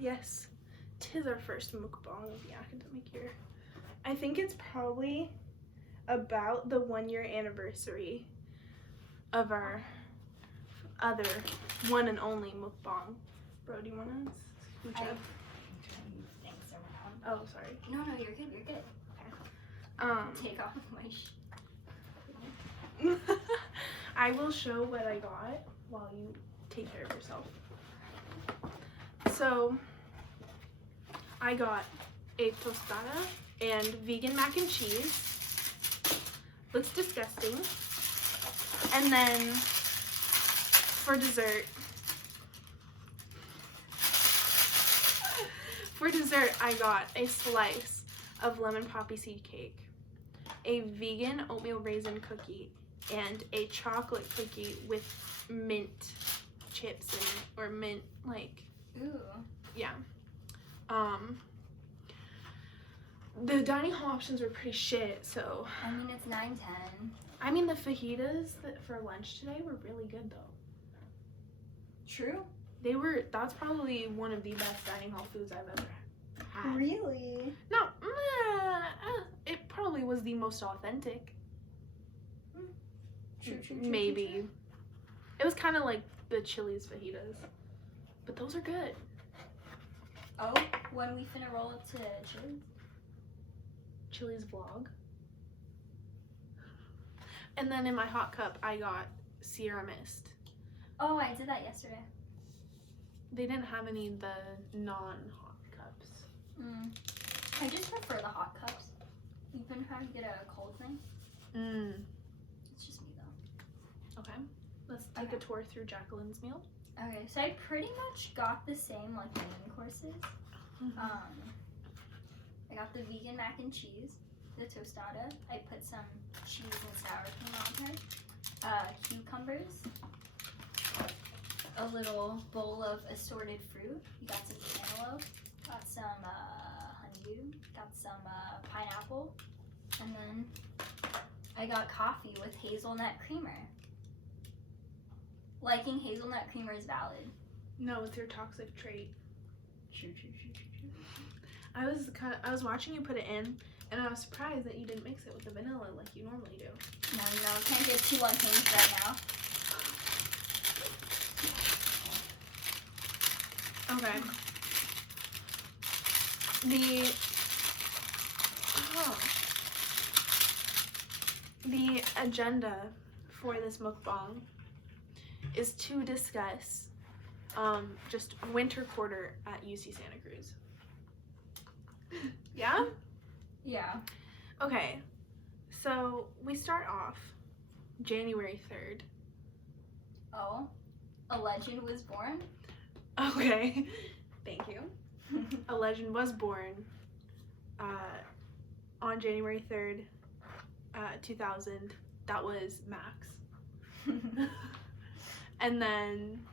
Yes, 'tis our first mukbang of the academic year. I think it's probably about the 1-year anniversary of our other one and only mukbang. Bro, do you want to scooch up? Thanks around. Oh, sorry. No, you're good. You're good. Take off my I will show what I got while you take care of yourself. So, I got a tostada and vegan mac and cheese. Looks disgusting. And then, for dessert, I got a slice of lemon poppy seed cake, a vegan oatmeal raisin cookie, and a chocolate cookie with mint chips in it, or mint, like, Ooh. yeah. The dining hall options were pretty shit, so. I mean, it's 9:10. I mean, the fajitas for lunch today were really good, though. True. That's probably one of the best dining hall foods I've ever had. Really? No, it probably was the most authentic. True. Maybe. It was kind of like the Chili's fajitas, but those are good. Oh, when we finna roll up to Chili's? Chili's vlog. And then in my hot cup, I got Sierra Mist. Oh, I did that yesterday. They didn't have any of the non-hot cups. I just prefer the hot cups. You've been trying to get a cold thing? It's just me though. Okay. Let's take a tour through Jacqueline's meal. Okay, so I pretty much got the same like main courses. I got the vegan mac and cheese, the tostada. I put some cheese and sour cream on her. Cucumbers. A little bowl of assorted fruit. You got some cantaloupe. Got some honeydew. Got some pineapple. And then I got coffee with hazelnut creamer. Liking hazelnut creamer is valid. No, it's your toxic trait. I was watching you put it in, and I was surprised that you didn't mix it with the vanilla like you normally do. No, can't get too unhinged right now. Okay. The agenda for this mukbang is to discuss just winter quarter at UC Santa Cruz. Yeah? Yeah. Okay. So we start off January 3rd. Oh, a legend was born? Okay. Thank you. A legend was born on January 3rd, 2000. That was Max. And then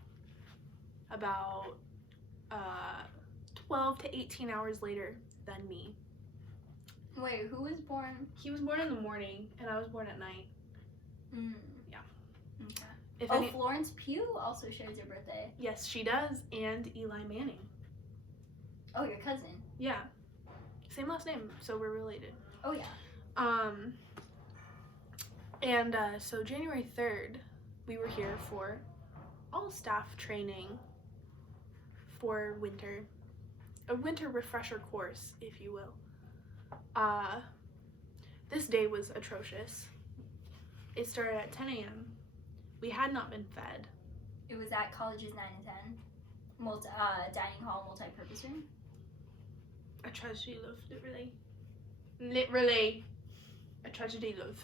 about 12 to 18 hours later, then me. Wait, who was born? He was born in the morning, and I was born at night. Yeah. Okay. Florence Pugh also shares your birthday. Yes, she does, and Eli Manning. Oh, your cousin. Yeah. Same last name, so we're related. Oh, yeah. And so January 3rd, we were here for all staff training for winter. A winter refresher course, if you will. This day was atrocious. It started at 10 a.m. We had not been fed. It was at college's 9 and 10. Dining hall, multi-purpose room. A tragedy love, literally. Literally. A tragedy love.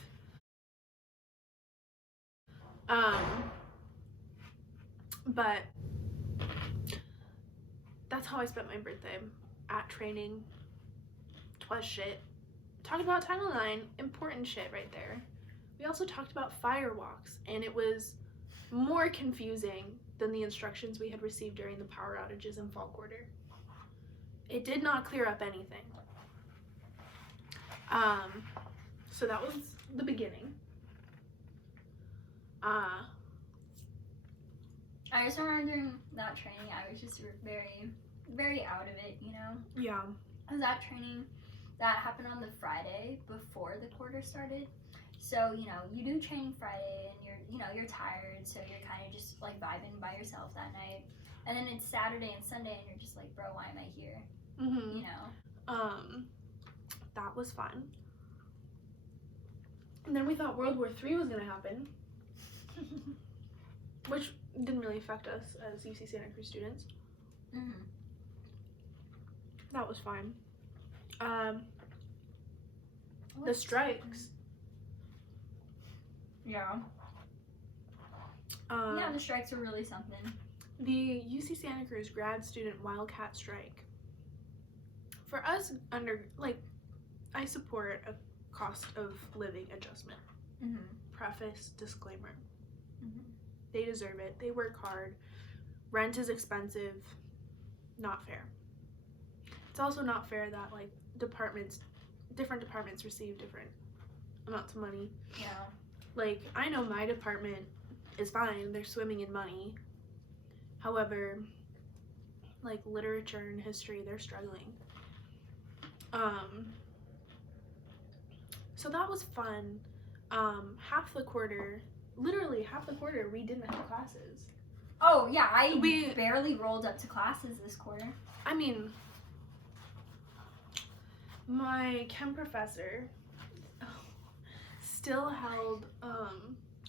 But that's how I spent my birthday, at training. 'Twas shit. Talked about Title IX, important shit right there. We also talked about firewalks, and it was more confusing than the instructions we had received during the power outages in fall quarter. It did not clear up anything. So that was the beginning. I just remember during that training, I was just very very out of it, you know. Yeah. That training that happened on the Friday before the quarter started. So, you know, you do training Friday and you're tired, so you're kind of just like vibing by yourself that night. And then it's Saturday and Sunday and you're just like, bro, why am I here? Mm-hmm. You know? That was fun. And then we thought World War III was gonna happen, which didn't really affect us as UC Santa Cruz students. Mm-hmm. That was fine. The strikes. Yeah. Yeah, the strikes were really something. The UC Santa Cruz grad student wildcat strike. For us, I support a cost of living adjustment. Mm-hmm. Preface, disclaimer. Mm-hmm. They deserve it. They work hard. Rent is expensive. Not fair. It's also not fair that like different departments receive different amounts of money. Yeah. Like, I know my department is fine. They're swimming in money. However, like literature and history, they're struggling. So that was fun. Literally half the quarter, we didn't have classes. Oh, yeah, we barely rolled up to classes this quarter. I mean, my chem professor still held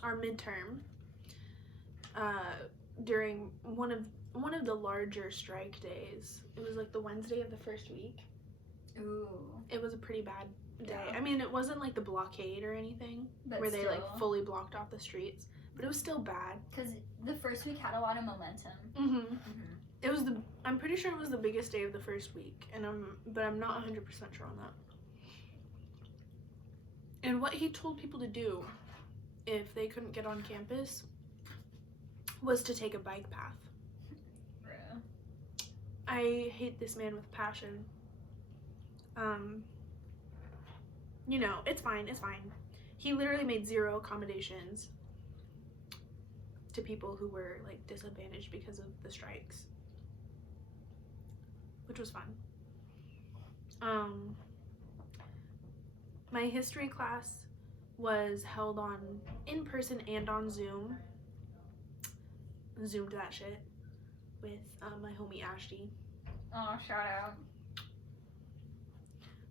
our midterm during one of the larger strike days. It was like the Wednesday of the first week. Ooh. It was a pretty bad day. Yeah. I mean, it wasn't like the blockade or anything, but where still, they like fully blocked off the streets, but it was still bad. Because the first week had a lot of momentum. Mm-hmm. Mm-hmm. It was I'm pretty sure it was the biggest day of the first week, but I'm not 100% sure on that. And what he told people to do if they couldn't get on campus was to take a bike path. Bruh. I hate this man with passion. You know, it's fine. He literally made zero accommodations to people who were like disadvantaged because of the strikes, which was fun. My history class was held on in person and on Zoom. Zoomed that shit with my homie Ashty. Oh, shout out.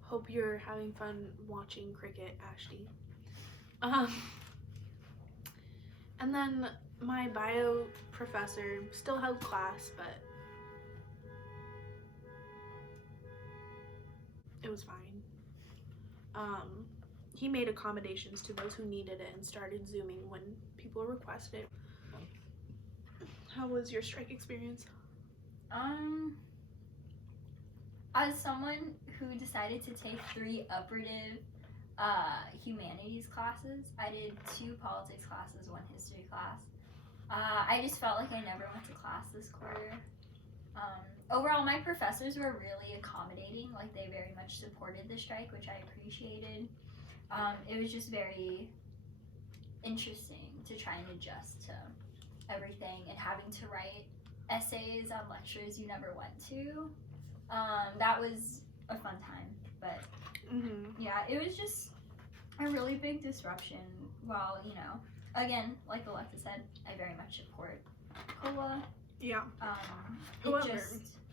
Hope you're having fun watching cricket, Ashty. And then my bio professor still held class, but it was fine. He made accommodations to those who needed it and started Zooming when people requested it. How was your strike experience? As someone who decided to take 3 operative humanities classes, I did 2 politics classes, 1 history class. I just felt like I never went to class this quarter. Overall, my professors were really accommodating. Like, they very much supported the strike, which I appreciated. It was just very interesting to try and adjust to everything and having to write essays on lectures you never went to. That was a fun time, but yeah, it was just a really big disruption. While, you know, again, like Alexa said, I very much support COLA. Yeah. However,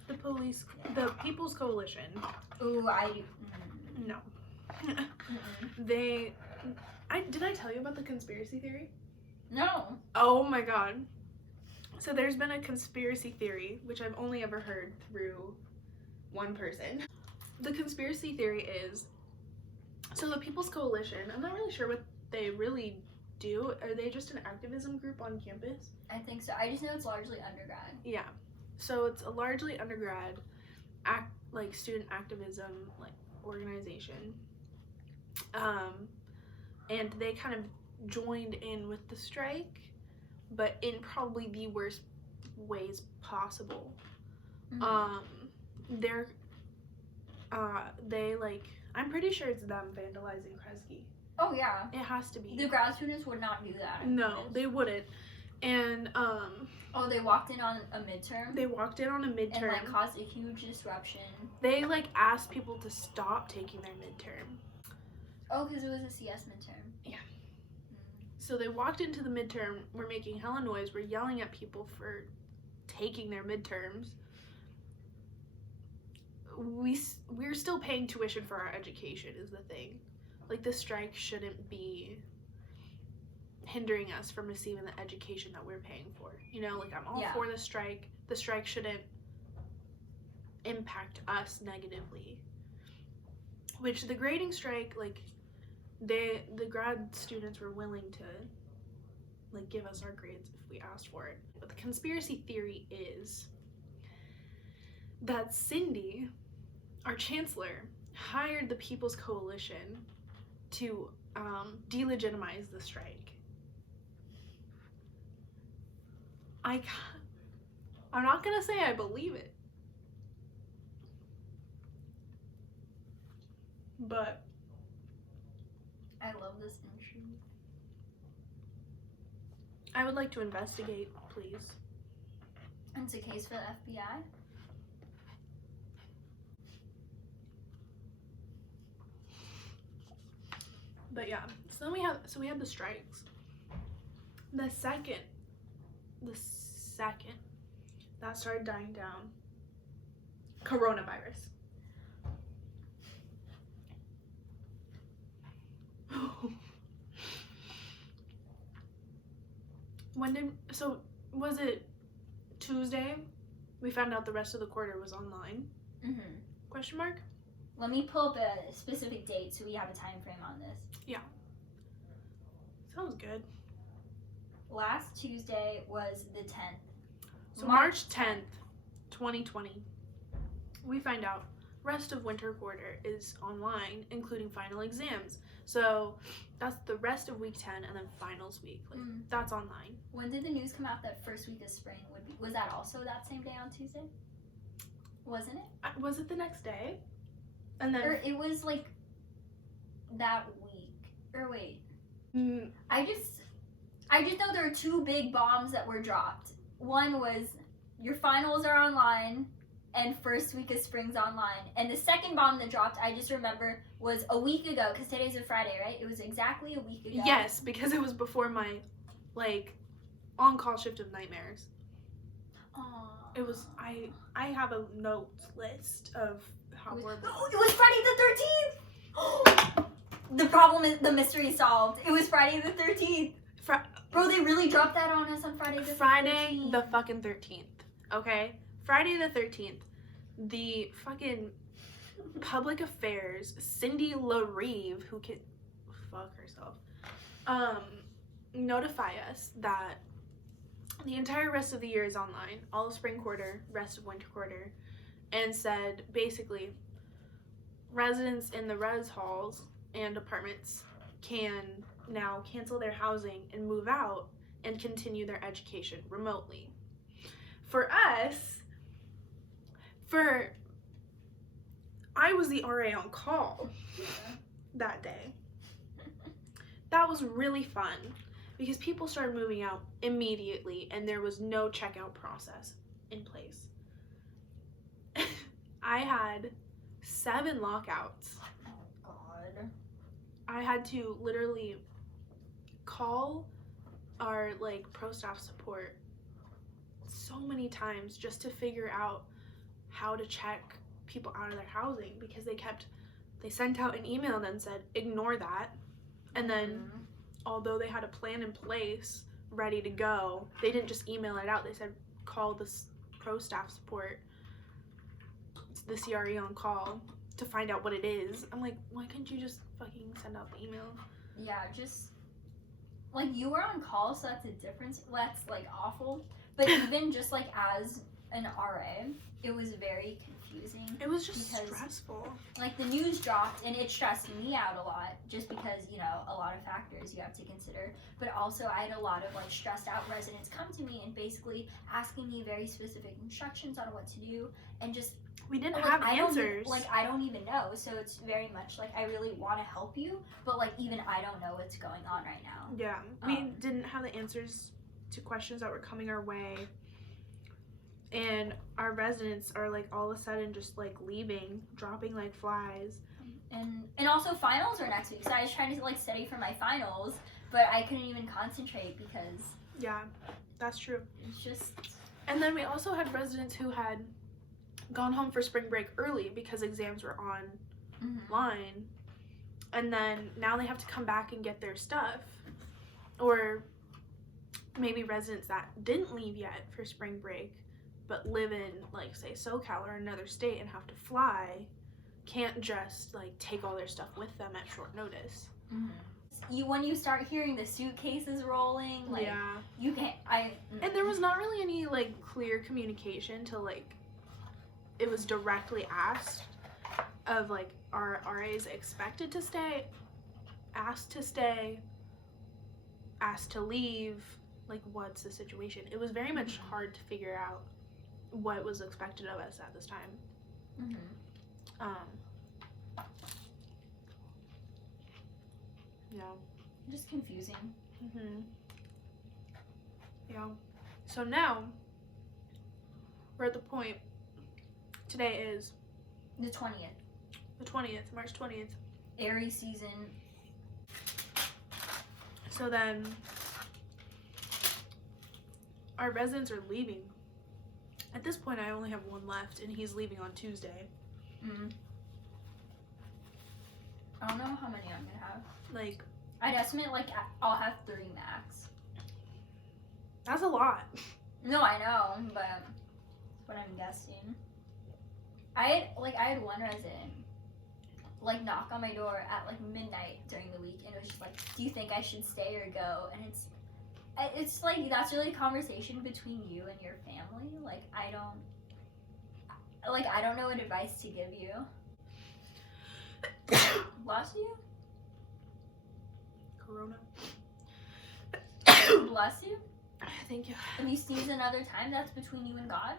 the People's Coalition. Ooh, No. Did I tell you about the conspiracy theory? No. Oh my god. So there's been a conspiracy theory, which I've only ever heard through one person. The conspiracy theory is, so the People's Coalition, I'm not really sure what they really do. Are they just an activism group on campus? I think so. I just know it's largely undergrad. Yeah. So it's a largely undergrad student activism organization. And they kind of joined in with the strike, but in probably the worst ways possible. I'm pretty sure it's them vandalizing Kresge. Oh yeah. It has to be. The grad students would not do that. No, they wouldn't. And Oh, they walked in on a midterm? they walked in on a midterm. And, like, caused a huge disruption. They, like, asked people to stop taking their midterm. Oh, because it was a CS midterm. Yeah. So they walked into the midterm, were making hella noise, were yelling at people for taking their midterms. We're still paying tuition for our education is the thing. Like, the strike shouldn't be hindering us from receiving the education that we're paying for. You know, like, I'm all for the strike. The strike shouldn't impact us negatively. Which the grading strike, like, the grad students were willing to, like, give us our grades if we asked for it. But the conspiracy theory is that Cindy, our chancellor, hired the People's Coalition to delegitimize the strike. I'm not gonna say I believe it, but I love this intrigue. I would like to investigate, please. It's a case for the FBI? But yeah, so then we had the strikes. The second that started dying down, coronavirus. Was it Tuesday? We found out the rest of the quarter was online. Mm-hmm. Question mark? Let me pull up a specific date so we have a time frame on this. Yeah. Sounds good. Last Tuesday was the 10th. So March 10th, 2020, we find out rest of winter quarter is online, including final exams. So that's the rest of week 10 and then finals week. Like, that's online. When did the news come out that first week of spring would be? Was that also that same day on Tuesday? Wasn't it? Was it the next day? And then, or it was like that week. Or wait. I just know there were two big bombs that were dropped. One was your finals are online and first week of spring's online. And the second bomb that dropped, I just remember, was a week ago, because today's a Friday, right? It was exactly a week ago. Yes, because it was before my, like, on-call shift of nightmares. Aww. It was, I have a notes list of how horrible. Oh, it was Friday the 13th! The problem is, the mystery solved. It was Friday the 13th. Bro, they really dropped that on us on Friday the 13th. Friday the fucking 13th, okay? Friday the 13th, the fucking public affairs, Cindy LaRive, who can fuck herself, notify us that the entire rest of the year is online, all of spring quarter, rest of winter quarter, and said basically residents in the res halls and apartments can now cancel their housing and move out and continue their education remotely. For us, I was the RA on call that day. That was really fun because people started moving out immediately and there was no checkout process in place. I had 7 lockouts. Oh, God. I had to literally call our, like, pro staff support so many times just to figure out how to check people out of their housing, because they sent out an email and then said ignore that, and then although they had a plan in place ready to go, they didn't just email it out. They said call this pro staff support, the CRE on call, to find out what it is. I'm like, why couldn't you just fucking send out the email? Yeah, just like, you were on call, so that's a difference. That's like awful. But even just like as an RA, it was very confusing. It was just stressful. Like, the news dropped and it stressed me out a lot, just because, you know, a lot of factors you have to consider. But also I had a lot of like stressed out residents come to me and basically asking me very specific instructions on what to do, and just we didn't like, have answers. I don't even know. So it's very much like, I really want to help you, but like, even I don't know what's going on right now. Yeah, we didn't have the answers to questions that were coming our way. And our residents are like all of a sudden just like leaving, dropping like flies. And also finals are next week, so I was trying to like study for my finals, but I couldn't even concentrate because Yeah, that's true. it's just. And then we also had residents who had gone home for spring break early because exams were online, and then now they have to come back and get their stuff. Or maybe residents that didn't leave yet for spring break but live in, like, say, SoCal or another state and have to fly, can't just like take all their stuff with them at short notice. When you start hearing the suitcases rolling, like, yeah, you can't. And there was not really any like clear communication to like it was directly asked of like, are RAs expected to stay, asked to stay, asked to leave, like what's the situation? It was very much hard to figure out what was expected of us at this time. Yeah. Just confusing. Yeah. So now we're at the point. Today is The 20th. the 20th, March 20th. Aries season. So then our residents are leaving. At this point, I only have one left, and he's leaving on Tuesday. I don't know how many I'm gonna have. Like, I'd estimate like I'll have 3 max. that's a lot. No, I know, but that's what I'm guessing. I had one resident like knock on my door at like midnight during the week, and it was just like, do you think I should stay or go? And it's like, that's really a conversation between you and your family. Like I don't know what advice to give you. Bless you. Corona. Bless you. Thank you. If you sneeze another time, that's between you and God.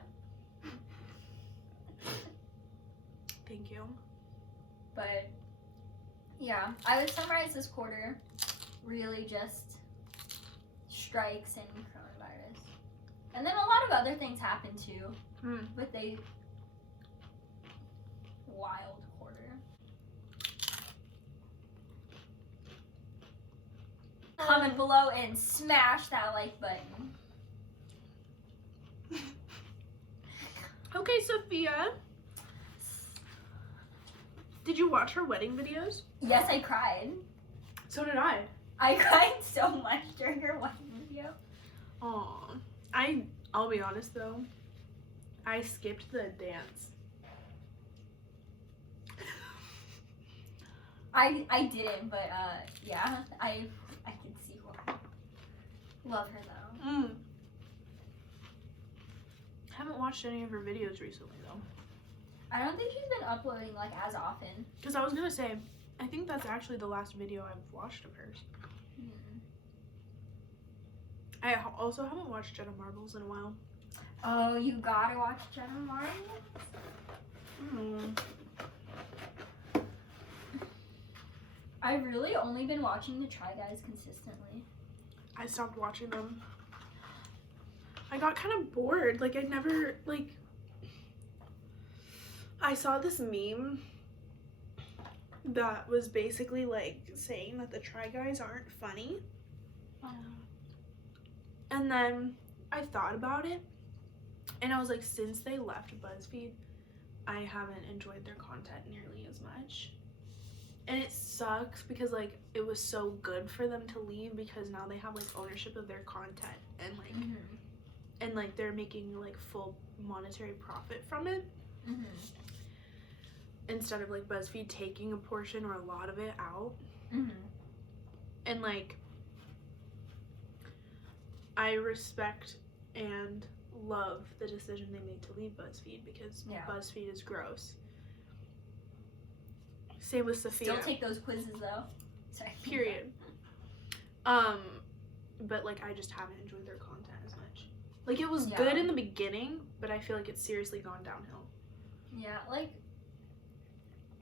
Thank you. But yeah, I would summarize this quarter really just strikes and coronavirus. And then a lot of other things happened too with a wild quarter. Comment below and smash that like button. Okay, Sophia. Did you watch her wedding videos? Yes, I cried. So did I. I cried so much during her wedding video. Aw. I'll be honest though. I skipped the dance. I didn't, but yeah, I can see why. Love her though. Haven't watched any of her videos recently though. I don't think she's been uploading like as often. Because I was gonna say, I think that's actually the last video I've watched of hers. I also haven't watched Jenna Marbles in a while. Oh, you gotta watch Jenna Marbles? I've really only been watching the Try Guys consistently. I stopped watching them. I got kind of bored. Like, I saw this meme that was basically like saying that the Try Guys aren't funny. And then I thought about it, and I was like, since they left BuzzFeed, I haven't enjoyed their content nearly as much. And it sucks because like it was so good for them to leave, because now they have like ownership of their content, and like and like they're making like full monetary profit from it, instead of like BuzzFeed taking a portion or a lot of it out. And like, I respect and love the decision they made to leave BuzzFeed, because BuzzFeed is gross. Same with Sophia. Still take those quizzes though. Sorry. Period. But like I just haven't enjoyed their content as much. Like it was good in the beginning, but I feel like it's seriously gone downhill. Yeah, like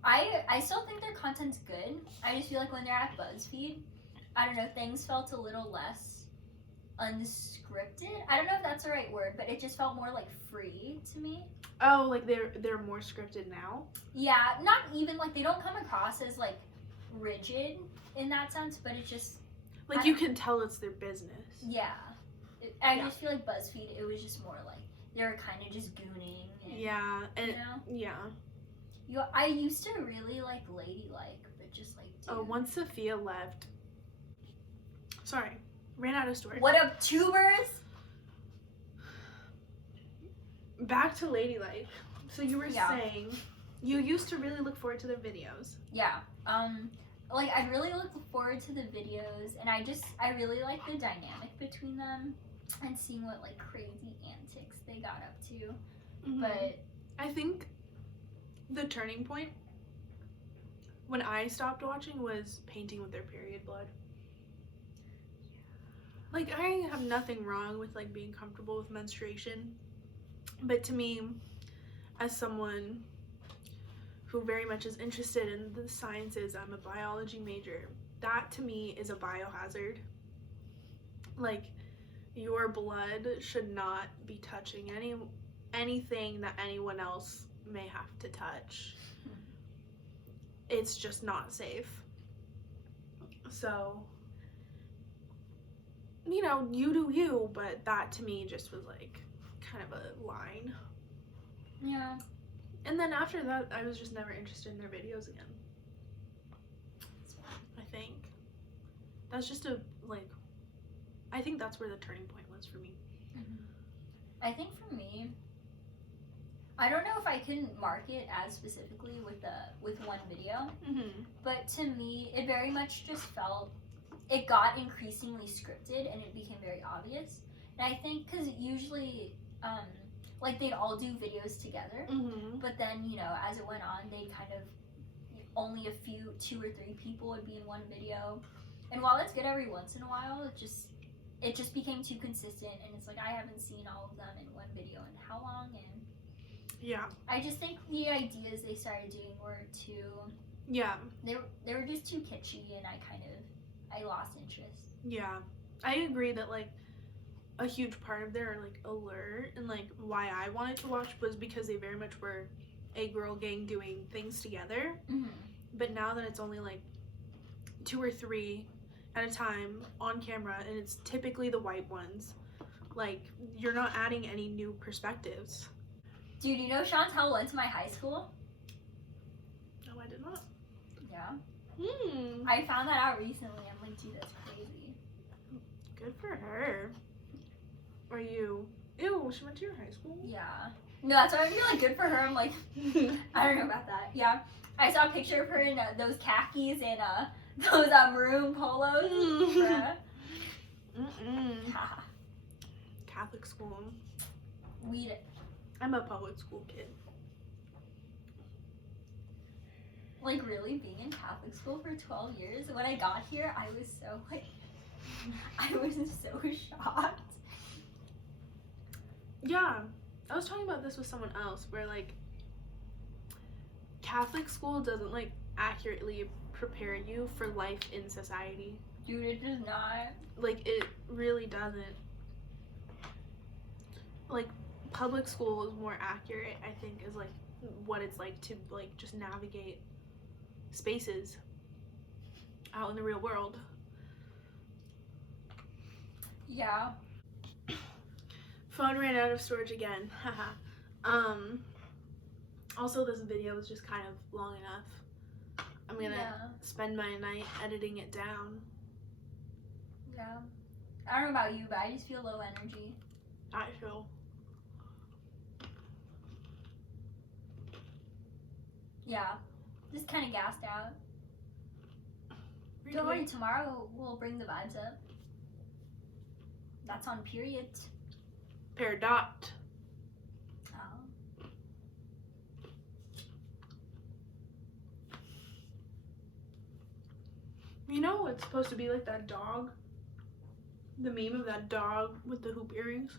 I still think their content's good. I just feel like when they're at BuzzFeed, I don't know, things felt a little less unscripted. I don't know if that's the right word, but it just felt more like free to me. Oh, like they're more scripted now? Yeah, not even like they don't come across as like rigid in that sense, but it just Like you can tell it's their business. yeah. I just feel like BuzzFeed, it was just more like they were kind of just gooning. And, Yeah, and you know? yeah. I used to really like Ladylike, but just like dude. Oh, once Sophia left. Sorry, ran out of storage. What up, tubers? Back to Ladylike. So you were Yeah. saying you used to really look forward to their videos. Yeah. Like I'd really look forward to the videos, and I really like the dynamic between them and seeing what like crazy antics they got up to. Mm-hmm. But I think the turning point when I stopped watching was painting with their period blood. Like I have nothing wrong with like being comfortable with menstruation, but to me, as someone who very much is interested in the sciences, I'm a biology major, that to me is a biohazard. Like your blood should not be touching anything that anyone else may have to touch. It's just not safe. So, you know, you do you, but that to me just was like kind of a line. yeah. And then after that, I was just never interested in their videos again. I think. That's just I think that's where the turning point was for me. I think for me, I don't know if I can mark it as specifically with one video, but to me, it very much just felt, it got increasingly scripted and it became very obvious. And I think because usually, like they'd all do videos together, but then, you know, as it went on, they kind of, only two or three people would be in one video. And while it's good every once in a while, it just became too consistent, and it's like I haven't seen all of them in one video in how long, and yeah, I just think the ideas they started doing were too, they were just too kitschy, and I lost interest. Yeah, I agree that like a huge part of their like allure and like why I wanted to watch was because they very much were a girl gang doing things together. But now that it's only like 2 or 3 at a time on camera, and it's typically the white ones, like you're not adding any new perspectives. Dude, you know Chantel went to my high school? No, I did not. Yeah. I found that out recently. I'm like, dude, that's crazy. Good for her. Are you? Ew, she went to your high school? Yeah. No, that's why I feel like good for her. I'm like, I don't know about that. Yeah. I saw a picture of her in those khakis and those maroon polos. Catholic school. I'm a public school kid. Like, really, being in Catholic school for 12 years, when I got here, I was so, like, I was so shocked. Yeah, I was talking about this with someone else, where, like, Catholic school doesn't, like, accurately prepare you for life in society. Dude, it does not. Like, it really doesn't. Like, public school is more accurate, I think, is, like, what it's like to, like, just navigate spaces out in the real world. Yeah. Phone ran out of storage again. Haha. Also, this video is just kind of long enough. I'm gonna spend my night editing it down. Yeah. I don't know about you, but I just feel low energy. I feel. Yeah. Just kind of gassed out. Don't worry, tomorrow we'll bring the vibes up. That's on period. Peridot. Oh. You know it's supposed to be like that dog? The meme of that dog with the hoop earrings?